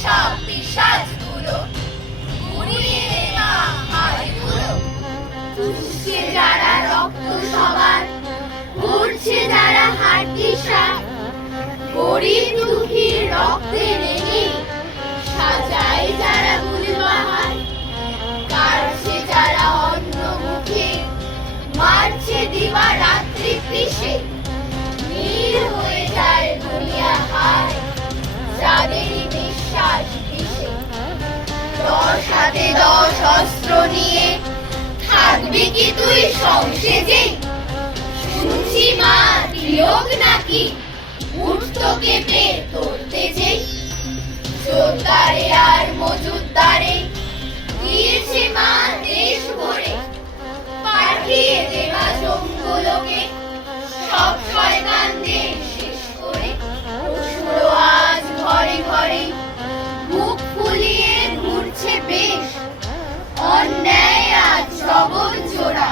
চোষা পিশাচগুলো গুড়িয়ে দে মা হাড়গুলো। চুষছে যারা রক্ত সবার, ঘুরছে যারা হাড্ডিসার, গরিব দুঃখীর রক্তে নেমে সাজায় যারা গুলবাহার, কাটছে যারা অন্য মুখে, মারছে দিবা রাত্রি পিষে, নীল হয়ে যায় দুনিয়া হায় যাদেরই বিশ্বাস পিষে। 10 হাতে 10 অস্ত্র নিয়ে থাকবি কি তুই সংসেজে? শুনছি মা তিলক নাকি উঠতো কেঁপে তোরতে যেই। জোরদারে আর মজুদ্দারে দিয়েছে মা দেশ ভরে, পাঠিয়ে দেবা জঙ্গলকে সব শয়তানদের শেষ করে। অসুর আজ ঘরে ঘরে মুখ ফুলিয়ে ঘুরছে বেশ, অন্যায় আজ জগৎ জোড়া,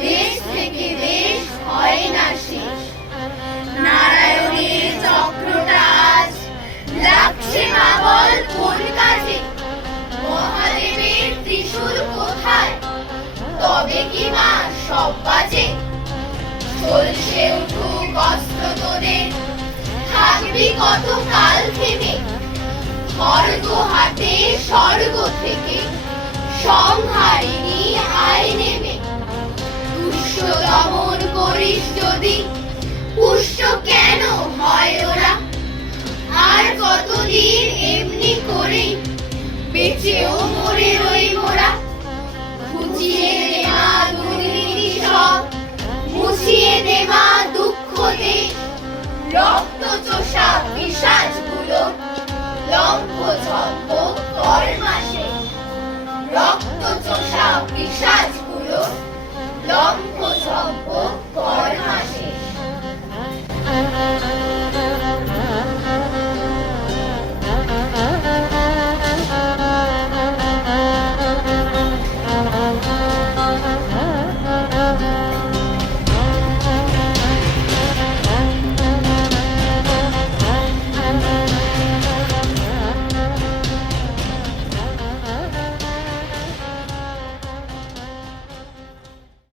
দেশ থেকে দেশ হয় না শেষ। নারায়ণের চক্রটা আজ লাগছে না বল কোন কাজে? মহাদেবের ত্রিশূল কোথায় তবে কি মা সব বাজে? চলছে উঠুক অস্ত্র তোদের, থাকবি কত কাল থেমে? খড়গ হাতে স্বর্গ থেকে সংহারিণী আয় নেমে। দুষ্ট দমন করিস যদি পুষ্ট কেন হয় ওরা? আর কতদিন এমনি করে বেঁচেও মরে রই মোরা? ঘুচিয়ে দে মা দুর্নীতি সব, মুছিয়ে দে মা দুঃখ দে। রক্ত চোষা পিশাচগুলো লম্ফ ঝম্প কর মাসে। রক্ত চোষা পিশাচ